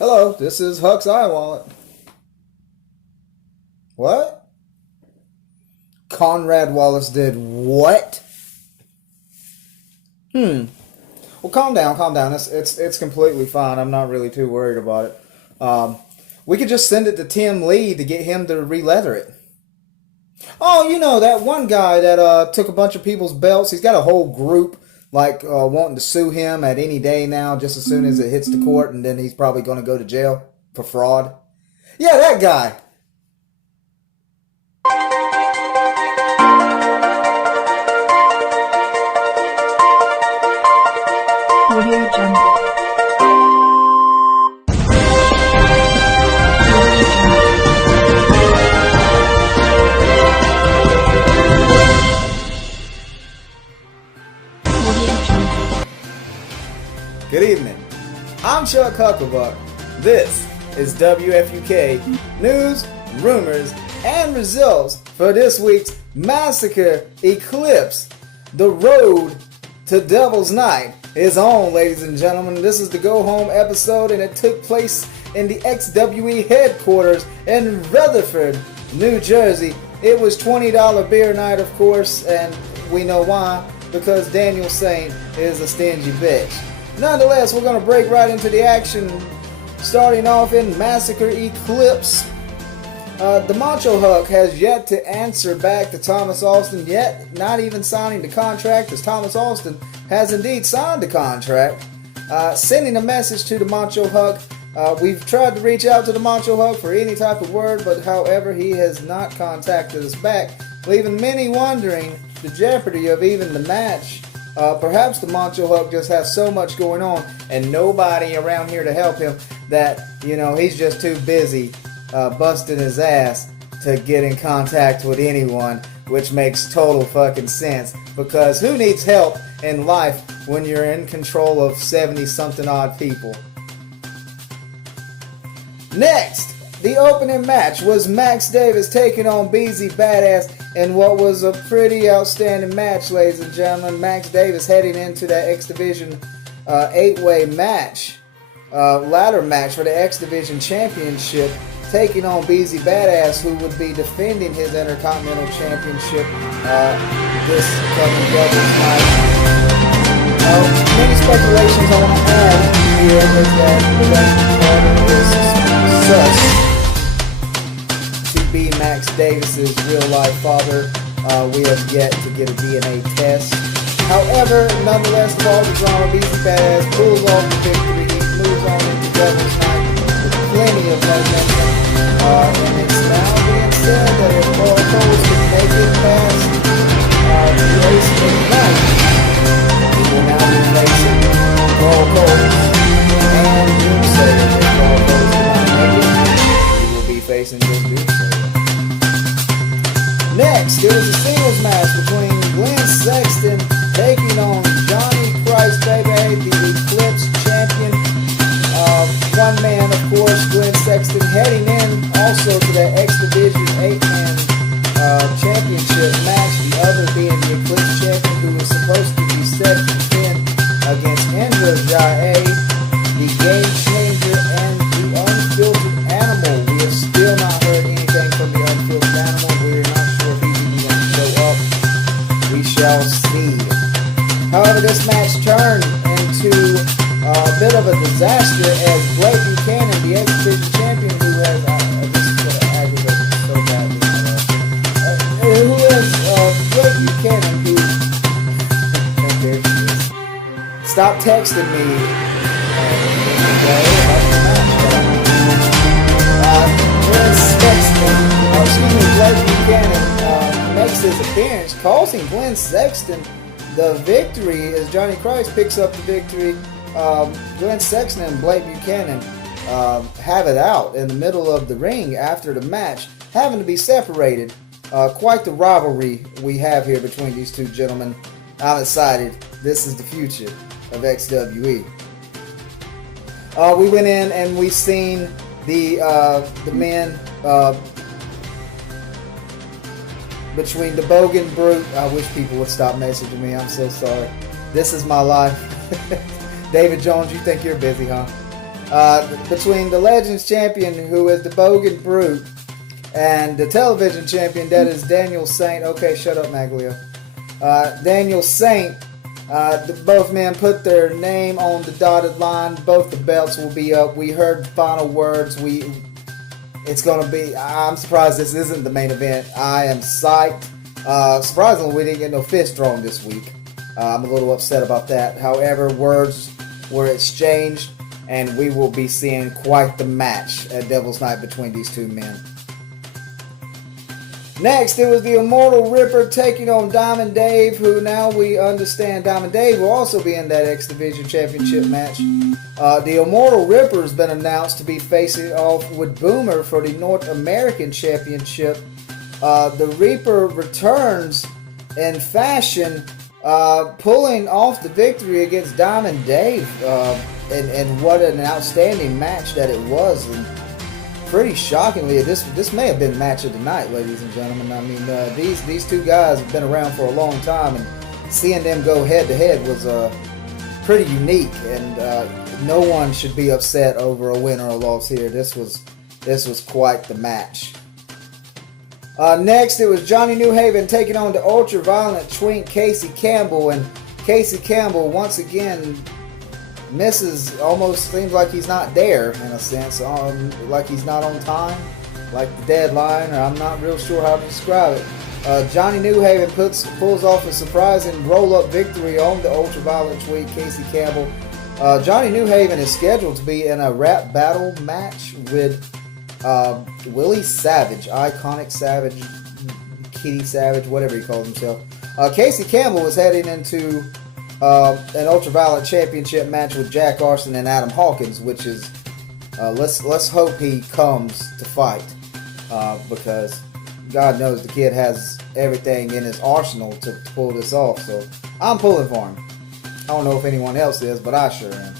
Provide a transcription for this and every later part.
Hello, this is Huck's iWallet. What? Conrad Wallace did what? Well, calm down. It's completely fine. I'm not really too worried about it. We could just send it to Tim Lee to get him to re-leather it. Oh, you know, that one guy that took a bunch of people's belts. He's got a whole group wanting to sue him at any day now, just as soon as it hits the court, and then he's probably going to go to jail for fraud. Yeah, that guy. Audio Jungle. Good evening. I'm Chuck Hucklebuck. This is WFUK News, Rumors, and Results for this week's Massacre Eclipse. The road to Devil's Night is on, ladies and gentlemen. This is the Go Home episode, and it took place in the XWE headquarters in Rutherford, New Jersey. It was $20 beer night, of course, and we know why, because Daniel Saint is a stingy bitch. Nonetheless, we're going to break right into the action, starting off in Massacre Eclipse. The Macho Huck has yet to answer back to Thomas Austin, yet not even signing the contract, as Thomas Austin has indeed signed the contract. Sending a message to the Macho Huck. We've tried to reach out to the Macho Huck for any type of word, but however, he has not contacted us back, leaving many wondering the jeopardy of even the match. Perhaps the Macho Huck just has so much going on and nobody around here to help him that, you know, he's just too busy busting his ass to get in contact with anyone, which makes total fucking sense, because who needs help in life when you're in control of 70-something odd people? Next, the opening match was Max Davis taking on BZ Badass in what was a pretty outstanding match, ladies and gentlemen. Max Davis heading into that X Division 8-way match, ladder match for the X Division Championship, taking on BZ Badass, who would be defending his Intercontinental Championship this coming Devil's Night. Many speculations I want to add here is that the order is sus to be Max Davis's real-life father. We have yet to get a DNA test. However, nonetheless, of all the drama, BZ Badass pulls off the victory. He moves on into Devil's Night with plenty of momentum. And it's now being said that if Paul Coles can make it past the race in the night, he will now be facing Paul Coles. And Doomsayer, if Paul Coles cannot make it, he will be facing this Doomsayer. Next, it was a singles match between Glenn Sexton taking on Johnny Christ, baby, the Eclipse champion. One man, of course, Glenn Sexton, heading in also to that X Division 8-man championship match. The other being the Eclipse champion, who was supposed to be set to defend against Indra Jae, the Game Changer, and the Unfiltered Animal. We have still not heard anything from the Unfiltered Animal. We're not sure if he's even going to show up. We shall see. However, this match turned into a bit of a disaster as Blake Buchanan, the X Division champion, who has this is going to aggravate me so badly. Who is Blake Buchanan, who there she is. Stop texting me. Blake Buchanan makes his appearance, causing Glenn Sexton the victory as Johnny Christ picks up the victory. Glenn Sexton and Blake Buchanan have it out in the middle of the ring after the match, having to be separated. Quite the rivalry we have here between these two gentlemen. I'm excited. This is the future of XWE. We went in and we seen the men between the Bogan Brute. I wish people would stop messaging me. I'm so sorry. This is my life. David Jones, you think you're busy, huh? between the Legends champion, who is the Bogan Brute, and the television champion, that is Daniel Saint. Okay, shut up, Maglio. Daniel Saint. Both men put their name on the dotted line. Both the belts will be up. We heard final words. It's going to be... I'm surprised this isn't the main event. I am psyched. Surprisingly, we didn't get no fist thrown this week. I'm a little upset about that. However, words were exchanged, and we will be seeing quite the match at Devil's Night between these two men. Next, it was the Immortal Ripper taking on Diamond Dave, who now we understand Diamond Dave will also be in that X Division Championship match. The Immortal Ripper has been announced to be facing off with Boomer for the North American Championship. The Reaper returns in fashion, pulling off the victory against Diamond Dave. And what an outstanding match that it was. And pretty shockingly, this may have been match of the night, ladies and gentlemen. I mean, these two guys have been around for a long time, and seeing them go head to head was pretty unique. And no one should be upset over a win or a loss here. This was quite the match. Next, it was Johnny Newhaven taking on the ultra-violent twink Casey Campbell, and Casey Campbell once again misses. Almost seems like he's not there in a sense, like he's not on time, like the deadline, or I'm not real sure how to describe it. Johnny Newhaven pulls off a surprising roll-up victory on the ultra-violent twink Casey Campbell. Johnny Newhaven is scheduled to be in a rap battle match with Willie Savage, Iconic Savage, Kitty Savage, whatever he calls himself. Casey Campbell is heading into an ultraviolet championship match with Jack Arson and Adam Hawkins, which is let's hope he comes to fight, because God knows the kid has everything in his arsenal to pull this off. So I'm pulling for him. I don't know if anyone else is, but I sure am.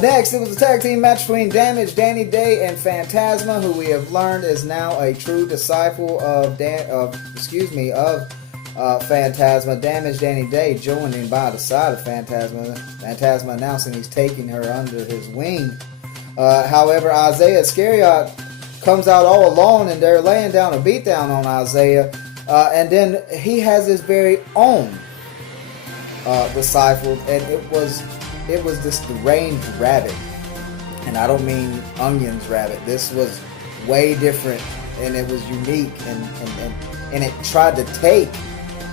Next, it was a tag team match between Damage Danny Day and Phantasma, who we have learned is now a true disciple of Phantasma. Damage Danny Day joining by the side of Phantasma. Phantasma announcing he's taking her under his wing. However, Isaiah Scariot comes out all alone, and they're laying down a beatdown on Isaiah. And then he has his very own disciple, and it was this deranged rabbit. And I don't mean Onion's rabbit. This was way different, and it was unique, and it tried to take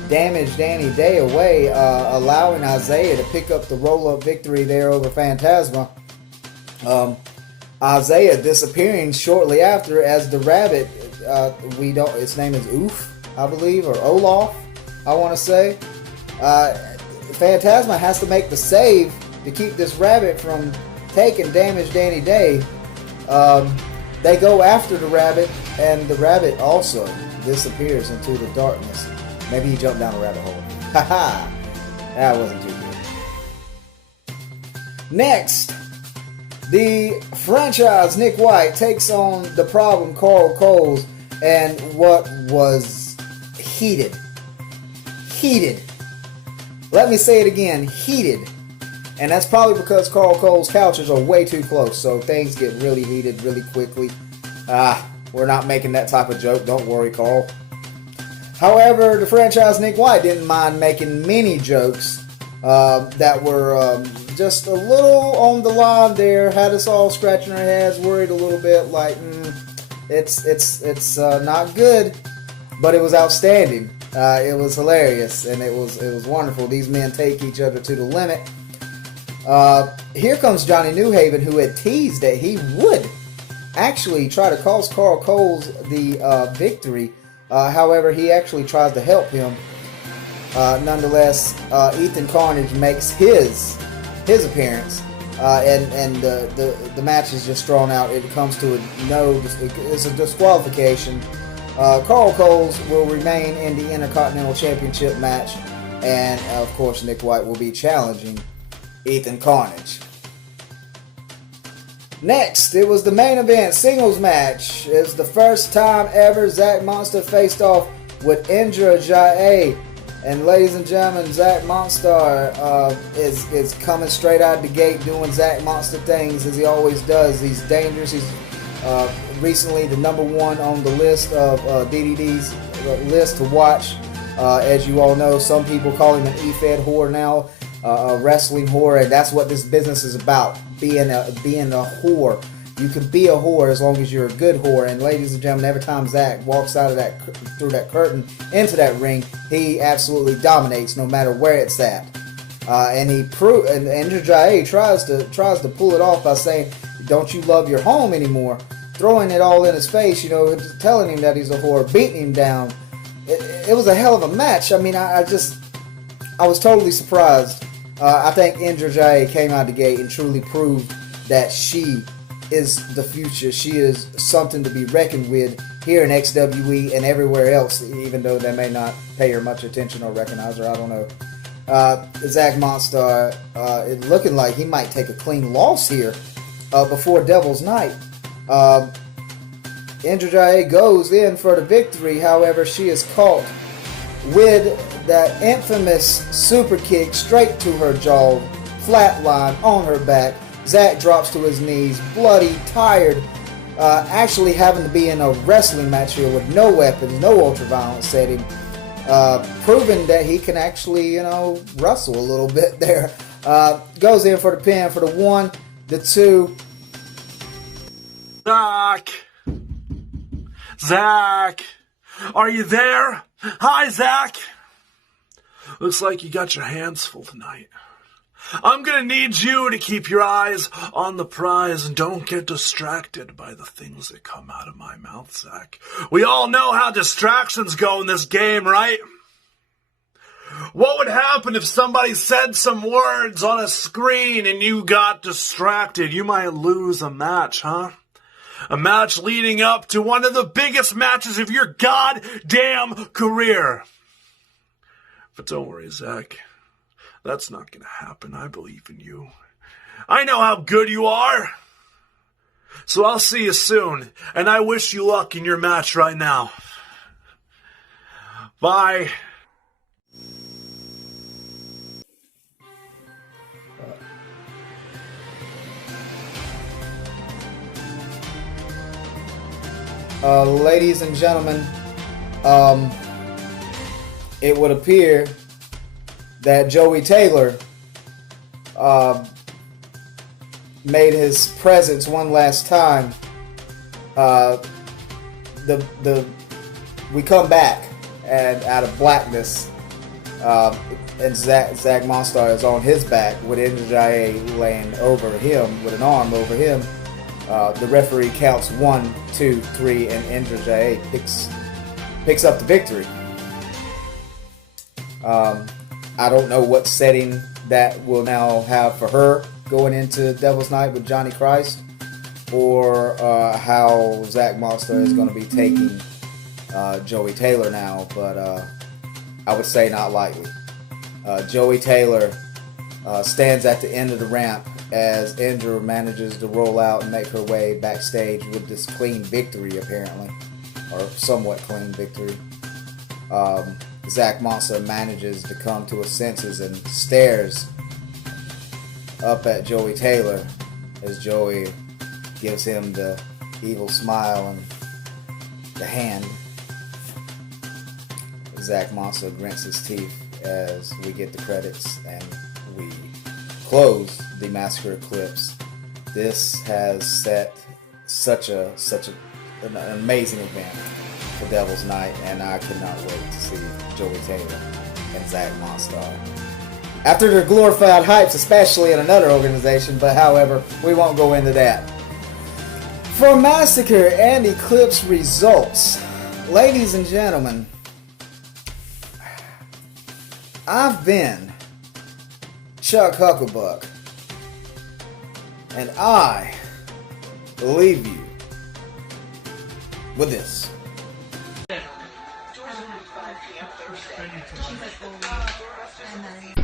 Damage Danny Day away, allowing Isaiah to pick up the roll-up victory there over Phantasma. Isaiah disappearing shortly after as the rabbit. Its name is Oof, I believe, or Olaf, I want to say. Phantasma has to make the save to keep this rabbit from taking Damage Danny Day. They go after the rabbit, and the rabbit also disappears into the darkness. Maybe he jumped down a rabbit hole. Haha! That wasn't too good. Next, the franchise Nick White takes on the problem Carl Coles, and what was heated. Heated. Let me say it again. Heated. And that's probably because Carl Cole's couches are way too close, so things get really heated really quickly. We're not making that type of joke. Don't worry, Carl. However, the franchise Nick White didn't mind making many jokes that were just a little on the line there. Had us all scratching our heads, worried a little bit, like it's not good, but it was outstanding. It was hilarious, and it was wonderful. These men take each other to the limit. Here comes Johnny Newhaven, who had teased that he would actually try to cost Carl Coles the victory. However, he actually tries to help him. Nonetheless, Ethan Carnage makes his appearance, and the match is just thrown out. It comes to it's a disqualification. Carl Coles will remain in the Intercontinental Championship match, and of course, Nick White will be challenging Ethan Carnage. Next, it was the main event singles match. It's the first time ever Zach Monster faced off with Indra Jae. And ladies and gentlemen, Zach Monstar is coming straight out the gate doing Zach Monster things as he always does. He's dangerous. He's recently the #1 on the list of DDD's list to watch. As you all know, some people call him an E-Fed whore now, a wrestling whore, and that's what this business is about, being a whore. You can be a whore as long as you're a good whore. And ladies and gentlemen, every time Zach walks out of through that curtain into that ring, he absolutely dominates, no matter where it's at. And Andrew Jai tries to pull it off by saying, "Don't you love your home anymore?" Throwing it all in his face, telling him that he's a whore, beating him down. It was a hell of a match. I mean, I was totally surprised. I think Indra Jai came out the gate and truly proved that she is the future. She is something to be reckoned with here in XWE and everywhere else, even though they may not pay her much attention or recognize her. I don't know. Zach Monstar, it looking like he might take a clean loss here before Devil's Night. Indra Jai goes in for the victory. However, she is caught with that infamous super kick straight to her jaw, flatline on her back. Zach drops to his knees, bloody, tired, actually having to be in a wrestling match here with no weapons, no ultra-violence setting, proving that he can actually, wrestle a little bit there. Goes in for the pin for the 1, the 2. Zach, are you there? Hi, Zach. Looks like you got your hands full tonight. I'm gonna need you to keep your eyes on the prize and don't get distracted by the things that come out of my mouth, Zach. We all know how distractions go in this game, right? What would happen if somebody said some words on a screen and you got distracted? You might lose a match, huh? A match leading up to one of the biggest matches of your goddamn career. But don't worry, Zach. That's not going to happen. I believe in you. I know how good you are. So I'll see you soon. And I wish you luck in your match right now. Bye. Ladies and gentlemen, it would appear that Joey Taylor made his presence one last time. We come back and out of blackness, and Zach Monstar is on his back with Indra Jai laying over him with an arm over him. The referee counts 1, 2, 3, and Indra Jai picks up the victory. I don't know what setting that will now have for her going into Devil's Night with Johnny Christ, or how Zach Monstar is going to be taking Joey Taylor now, but I would say not likely. Joey Taylor stands at the end of the ramp as Indra manages to roll out and make her way backstage with this clean victory, apparently, or somewhat clean victory. Zach Monstar manages to come to his senses and stares up at Joey Taylor as Joey gives him the evil smile and the hand. Zach Monstar grits his teeth as we get the credits and we close the Massacre Eclipse. This has set such an amazing event for Devil's Night, and I could not wait to see Joey Taylor and Zach Monstar after their glorified hypes, especially in another organization, but however, we won't go into that. For Massacre and Eclipse results, ladies and gentlemen, I've been Chuck Hucklebuck, and I leave you with this. And then